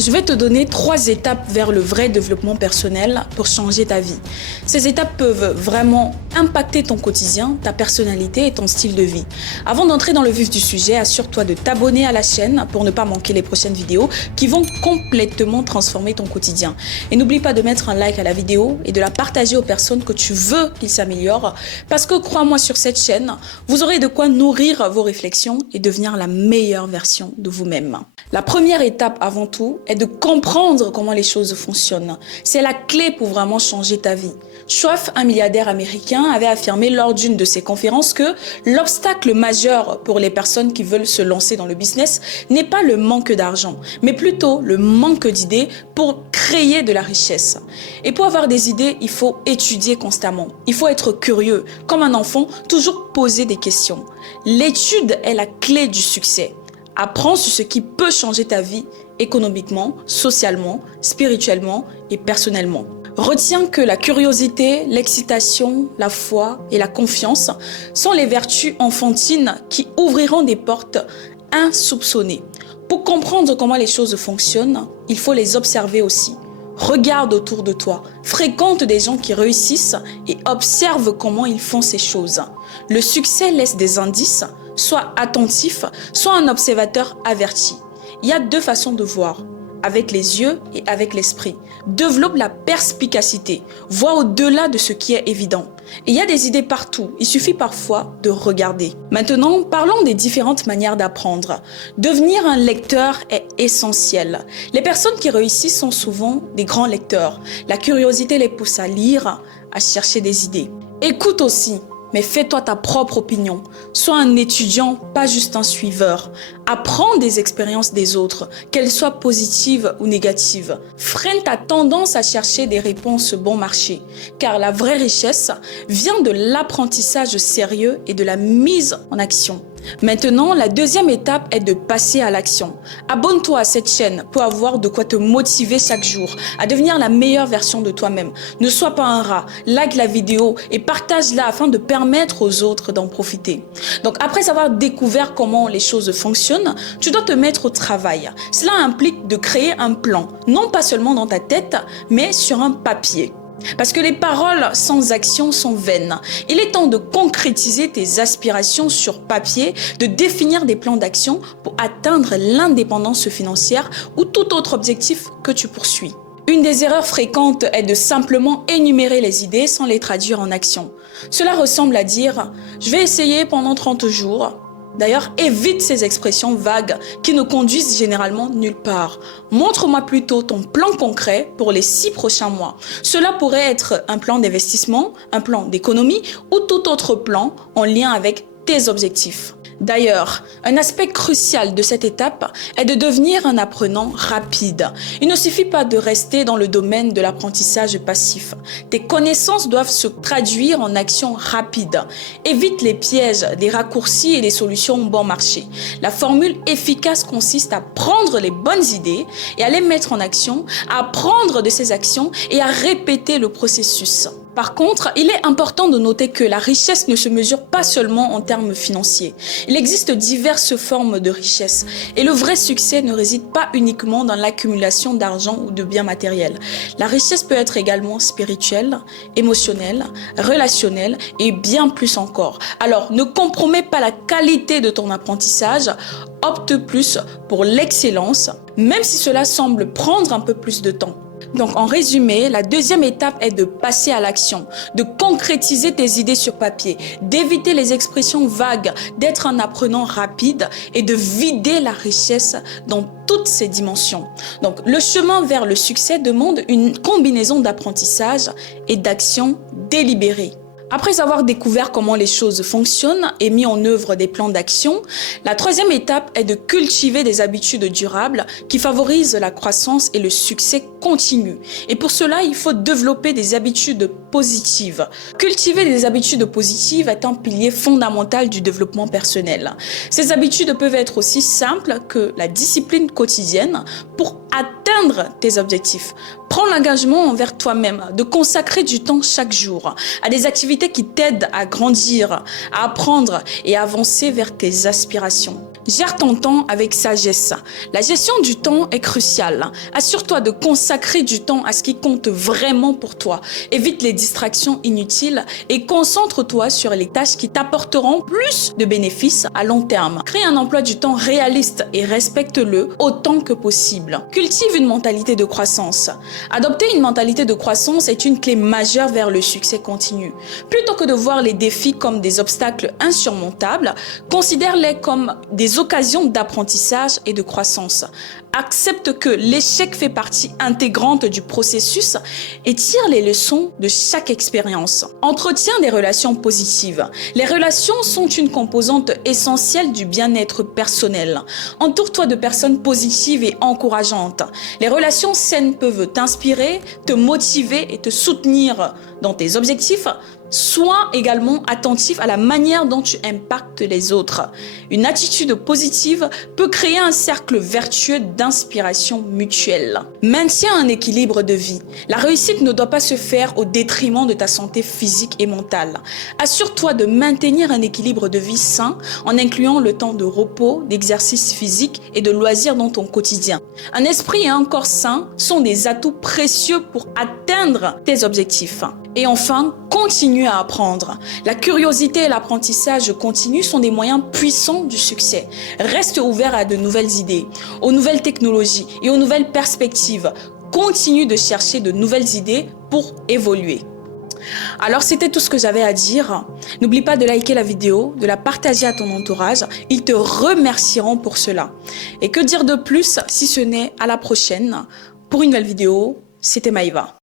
Je vais te donner 3 étapes vers le vrai développement personnel pour changer ta vie. Ces étapes peuvent vraiment impacter ton quotidien, ta personnalité et ton style de vie. Avant d'entrer dans le vif du sujet, assure-toi de t'abonner à la chaîne pour ne pas manquer les prochaines vidéos qui vont complètement transformer ton quotidien. Et n'oublie pas de mettre un like à la vidéo et de la partager aux personnes que tu veux qu'ils s'améliorent parce que crois-moi, sur cette chaîne, vous aurez de quoi nourrir vos réflexions et devenir la meilleure version de vous-même. La première étape avant tout est de comprendre comment les choses fonctionnent. C'est la clé pour vraiment changer ta vie. Schwab, un milliardaire américain, avait affirmé lors d'une de ses conférences que l'obstacle majeur pour les personnes qui veulent se lancer dans le business n'est pas le manque d'argent, mais plutôt le manque d'idées pour créer de la richesse. Et pour avoir des idées, il faut étudier constamment. Il faut être curieux, comme un enfant, toujours poser des questions. L'étude est la clé du succès. Apprends sur ce qui peut changer ta vie économiquement, socialement, spirituellement et personnellement. Retiens que la curiosité, l'excitation, la foi et la confiance sont les vertus enfantines qui ouvriront des portes insoupçonnées. Pour comprendre comment les choses fonctionnent, il faut les observer aussi. Regarde autour de toi, fréquente des gens qui réussissent et observe comment ils font ces choses. Le succès laisse des indices. Sois attentif, sois un observateur averti. Il y a 2 façons de voir, avec les yeux et avec l'esprit. Développe la perspicacité, vois au-delà de ce qui est évident. Et il y a des idées partout, il suffit parfois de regarder. Maintenant, parlons des différentes manières d'apprendre. Devenir un lecteur est essentiel. Les personnes qui réussissent sont souvent des grands lecteurs. La curiosité les pousse à lire, à chercher des idées. Écoute aussi. Mais fais-toi ta propre opinion. Sois un étudiant, pas juste un suiveur. Apprends des expériences des autres, qu'elles soient positives ou négatives. Freine ta tendance à chercher des réponses bon marché, car la vraie richesse vient de l'apprentissage sérieux et de la mise en action. Maintenant, la deuxième étape est de passer à l'action. Abonne-toi à cette chaîne pour avoir de quoi te motiver chaque jour à devenir la meilleure version de toi-même. Ne sois pas un rat, like la vidéo et partage-la afin de permettre aux autres d'en profiter. Donc après avoir découvert comment les choses fonctionnent, tu dois te mettre au travail. Cela implique de créer un plan, non pas seulement dans ta tête, mais sur un papier. Parce que les paroles sans action sont vaines. Il est temps de concrétiser tes aspirations sur papier, de définir des plans d'action pour atteindre l'indépendance financière ou tout autre objectif que tu poursuis. Une des erreurs fréquentes est de simplement énumérer les idées sans les traduire en action. Cela ressemble à dire « je vais essayer pendant 30 jours ». D'ailleurs, évite ces expressions vagues qui ne conduisent généralement nulle part. Montre-moi plutôt ton plan concret pour les 6 prochains mois. Cela pourrait être un plan d'investissement, un plan d'économie ou tout autre plan en lien avec tes objectifs. D'ailleurs, un aspect crucial de cette étape est de devenir un apprenant rapide. Il ne suffit pas de rester dans le domaine de l'apprentissage passif. Tes connaissances doivent se traduire en actions rapides. Évite les pièges, des raccourcis et des solutions bon marché. La formule efficace consiste à prendre les bonnes idées et à les mettre en action, à apprendre de ces actions et à répéter le processus. Par contre, il est important de noter que la richesse ne se mesure pas seulement en termes financiers. Il existe diverses formes de richesse et le vrai succès ne réside pas uniquement dans l'accumulation d'argent ou de biens matériels. La richesse peut être également spirituelle, émotionnelle, relationnelle et bien plus encore. Alors, ne compromets pas la qualité de ton apprentissage, opte plus pour l'excellence, même si cela semble prendre un peu plus de temps. Donc en résumé, la deuxième étape est de passer à l'action, de concrétiser tes idées sur papier, d'éviter les expressions vagues, d'être un apprenant rapide et de vider la richesse dans toutes ses dimensions. Donc le chemin vers le succès demande une combinaison d'apprentissage et d'action délibérée. Après avoir découvert comment les choses fonctionnent et mis en œuvre des plans d'action, la troisième étape est de cultiver des habitudes durables qui favorisent la croissance et le succès continu. Et pour cela, il faut développer des habitudes positives. Cultiver des habitudes positives est un pilier fondamental du développement personnel. Ces habitudes peuvent être aussi simples que la discipline quotidienne pour atteindre tes objectifs. Prends l'engagement envers toi-même de consacrer du temps chaque jour à des activités qui t'aident à grandir, à apprendre et à avancer vers tes aspirations. Gère ton temps avec sagesse. La gestion du temps est cruciale. Assure-toi de consacrer du temps à ce qui compte vraiment pour toi. Évite les distractions inutiles et concentre-toi sur les tâches qui t'apporteront plus de bénéfices à long terme. Crée un emploi du temps réaliste et respecte-le autant que possible. Cultive une mentalité de croissance. Adopter une mentalité de croissance est une clé majeure vers le succès continu. Plutôt que de voir les défis comme des obstacles insurmontables, considère-les comme des occasions d'apprentissage et de croissance. Accepte que l'échec fait partie intégrante du processus et tire les leçons de chaque expérience. Entretiens des relations positives. Les relations sont une composante essentielle du bien-être personnel. Entoure-toi de personnes positives et encourageantes. Les relations saines peuvent t'inspirer, te motiver et te soutenir dans tes objectifs. Sois également attentif à la manière dont tu impactes les autres. Une attitude positive peut créer un cercle vertueux d'inspiration mutuelle. Maintiens un équilibre de vie. La réussite ne doit pas se faire au détriment de ta santé physique et mentale. Assure-toi de maintenir un équilibre de vie sain en incluant le temps de repos, d'exercice physique et de loisirs dans ton quotidien. Un esprit et un corps sains sont des atouts précieux pour atteindre tes objectifs. Et enfin, continue à apprendre. La curiosité et l'apprentissage continu sont des moyens puissants du succès. Reste ouvert à de nouvelles idées, aux nouvelles technologies et aux nouvelles perspectives. Continue de chercher de nouvelles idées pour évoluer. Alors c'était tout ce que j'avais à dire. N'oublie pas de liker la vidéo, de la partager à ton entourage. Ils te remercieront pour cela. Et que dire de plus si ce n'est à la prochaine pour une nouvelle vidéo. C'était Maïva.